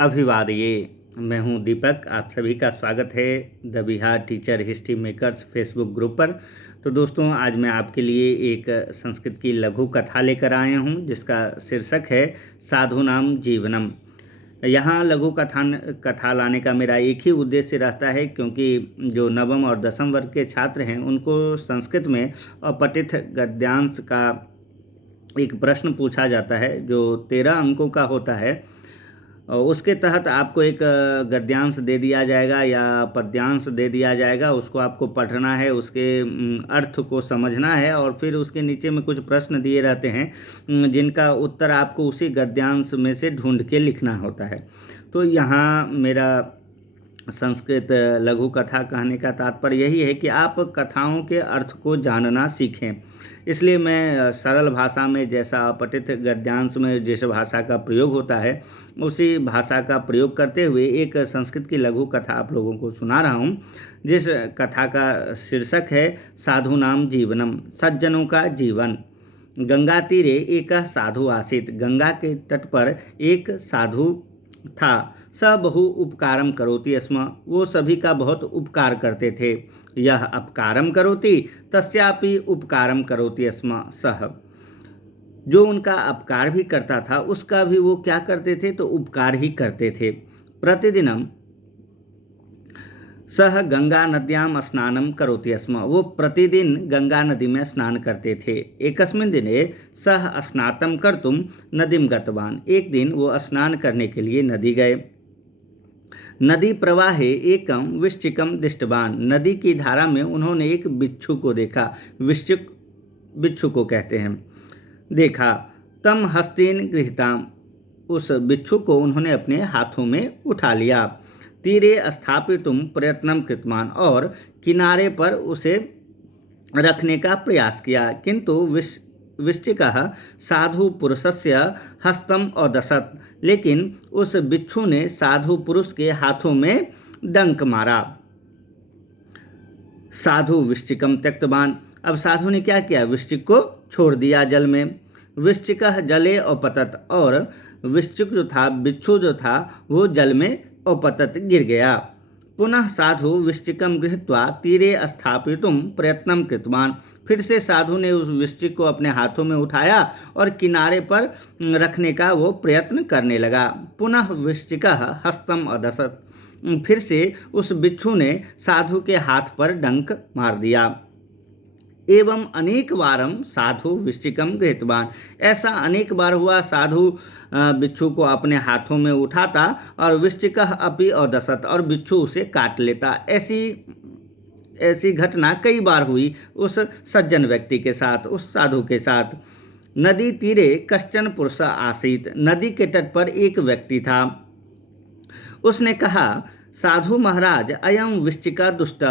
अभिवादये। मैं हूं दीपक। आप सभी का स्वागत है the Bihar teacher history makers Facebook group पर। तो दोस्तों, आज मैं आपके लिए एक संस्कृत की लघु कथा लेकर आया हूं जिसका शीर्षक है साधूनाम जीवनम। यहाँ लघु कथा लाने का मेरा एक ही उद्देश्य रहता है, क्योंकि जो नवम और दसम वर्ग के छात्र हैं उनको संस्कृत में अपठित गद्यांश का एक प्रश्न पूछा जाता है जो 13 अंकों का होता है। और उसके तहत आपको एक गद्यांश दे दिया जाएगा या पद्यांश दे दिया जाएगा। उसको आपको पढ़ना है, उसके अर्थ को समझना है, और फिर उसके नीचे में कुछ प्रश्न दिए रहते हैं जिनका उत्तर आपको उसी गद्यांश में से ढूंढ के लिखना होता है। तो यहाँ मेरा संस्कृत लघु कथा कहने का तात्पर्य यही है कि आप कथाओं के अर्थ को जानना सीखें। इसलिए मैं सरल भाषा में, जैसा अपठित गद्यांश में जिस भाषा का प्रयोग होता है उसी भाषा का प्रयोग करते हुए एक संस्कृत की लघु कथा आप लोगों को सुना रहा हूँ, जिस कथा का शीर्षक है साधूनाम जीवनम, सज्जनों का जीवन। गंगा तीरे एक साधु आसीत। गंगा के तट पर एक साधु था। स बहु उपकारम करोति स्म। वो सभी का बहुत उपकार करते थे। यह अपकारम करोति तस्यापि उपकारम करोति स्म सह। जो उनका अपकार भी करता था उसका भी वो क्या करते थे, तो उपकार ही करते थे। प्रतिदिनम सह गंगा नद्याम स्नानम करोति स्म। वो प्रतिदिन गंगा नदी में स्नान करते थे। एकस्मिन् दिने सह स्नातम कर्तुम नदीम गतवान। एक दिन वो स्नान करने के लिए नदी गए। नदी प्रवाहे एकम विश्चिकम दृष्टवान। नदी की धारा में उन्होंने एक बिच्छू को देखा। विश्चिक बिच्छू को कहते हैं। देखा। तम हस्तीन गृहीताम। उस बिच्छू को उन्होंने अपने हाथों में उठा लिया। तीरे स्थापितुम प्रयत्नम कृतवान। और किनारे पर उसे रखने का प्रयास किया, किंतु वृश्चिकः साधु पुरुषस्य हस्तम अदशत। लेकिन उस बिच्छू ने साधु पुरुष के हाथों में डंक मारा। साधु वृश्चिकम त्यक्तवान। अब साधु ने क्या किया, वृश्चिक को छोड़ दिया जल में। वृश्चिकः जले अपतत। और वृश्चिक जो था, बिच्छू जो था, वो जल में अपतत गिर गया। पुनः साधु वृश्चिकम गृहीत्वा तीरे स्थापितुम प्रयत्नम कृतवान। फिर से साधु ने उस वृश्चिक को अपने हाथों में उठाया और किनारे पर रखने का वो प्रयत्न करने लगा। पुनः वृश्चिकः हस्तम अदशत। फिर से उस बिच्छू ने साधु के हाथ पर डंक मार दिया। एवं अनेक बारम साधु वृश्चिकम गृहीतवान। ऐसा अनेक बार हुआ। साधु बिच्छू को अपने हाथों में उठाता और वृश्चिकः अपि अदशत, और बिच्छू उसे काट लेता। ऐसी घटना कई बार हुई उस सज्जन व्यक्ति के साथ, उस साधु के साथ। नदी तीरे कश्चन पुरुष आसीत। नदी के तट पर एक व्यक्ति था। उसने कहा, साधु महाराज अयम वृश्चिका दुष्ट।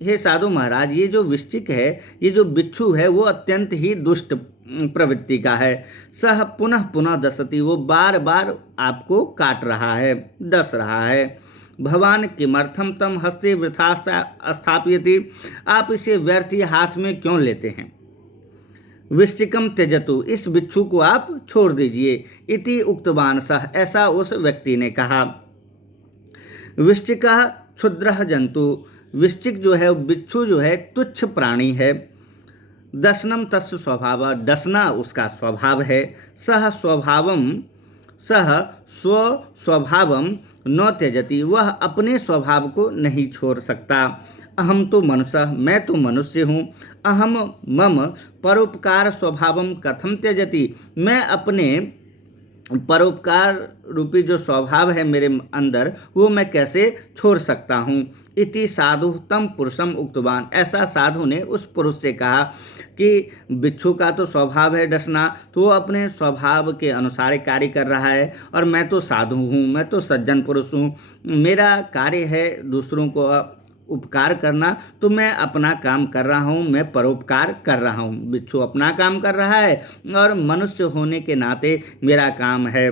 हे साधु महाराज, ये जो वृश्चिक है, ये जो बिच्छू है, वो अत्यंत ही दुष्ट प्रवृत्ति का है। सह पुनः पुनः दसती। वो बार बार आपको काट रहा है, डस रहा है। भवान किमर्थम तम हस्ते वृथा स्थापयति। आप इसे व्यर्थ हाथ में क्यों लेते हैं। वृश्चिकम त्यजतु। इस बिच्छू को आप छोड़ दीजिए। इति उक्तवान सह। ऐसा उस व्यक्ति ने कहा। वृश्चिका क्षुद्र जंतु। वृश्चिक जो है, बिच्छू जो है, तुच्छ प्राणी है। दशनम तस्य स्वभाव। डसना उसका स्वभाव है। सह स्वस्वभावम न त्यजति। वह अपने स्वभाव को नहीं छोड़ सकता। अहम तो मनुष्य। मैं तो मनुष्य हूँ। अहम मम परोपकार स्वभावम कथम त्यजति। मैं अपने परोपकार रूपी जो स्वभाव है मेरे अंदर, वो मैं कैसे छोड़ सकता हूँ। इति साधु तम पुरुषम उक्तवान। ऐसा साधु ने उस पुरुष से कहा कि बिच्छू का तो स्वभाव है डसना, तो वो अपने स्वभाव के अनुसार कार्य कर रहा है, और मैं तो साधु हूँ, मैं तो सज्जन पुरुष हूँ। मेरा कार्य है दूसरों को उपकार करना, तो मैं अपना काम कर रहा हूँ, मैं परोपकार कर रहा हूँ। बिच्छू अपना काम कर रहा है, और मनुष्य होने के नाते मेरा काम है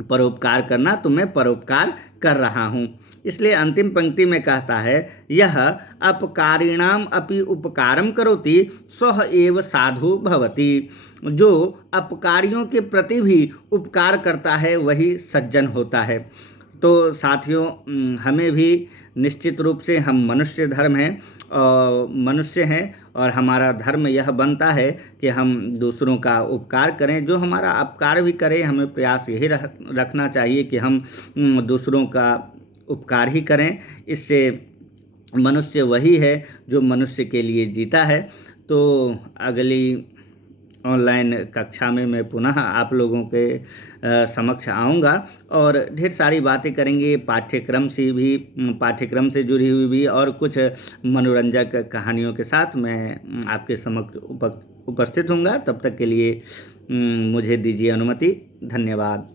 परोपकार करना, तो मैं परोपकार कर रहा हूँ। इसलिए अंतिम पंक्ति में कहता है, यह अपकारिणाम अपि उपकारम करोति सह एव साधु भवति। जो अपकारियों के प्रति भी उपकार करता है वही सज्जन होता है। तो साथियों, हमें भी निश्चित रूप से हम मनुष्य हैं और हमारा धर्म यह बनता है कि हम दूसरों का उपकार करें। जो हमारा अपकार भी करे, हमें प्रयास यही रखना चाहिए कि हम दूसरों का उपकार ही करें। इससे मनुष्य वही है जो मनुष्य के लिए जीता है। तो अगली ऑनलाइन कक्षा में मैं पुनः आप लोगों के समक्ष आऊँगा और ढेर सारी बातें करेंगे, पाठ्यक्रम से जुड़ी हुई भी और कुछ मनोरंजक कहानियों के साथ मैं आपके समक्ष उपस्थित हूँगा। तब तक के लिए मुझे दीजिए अनुमति। धन्यवाद।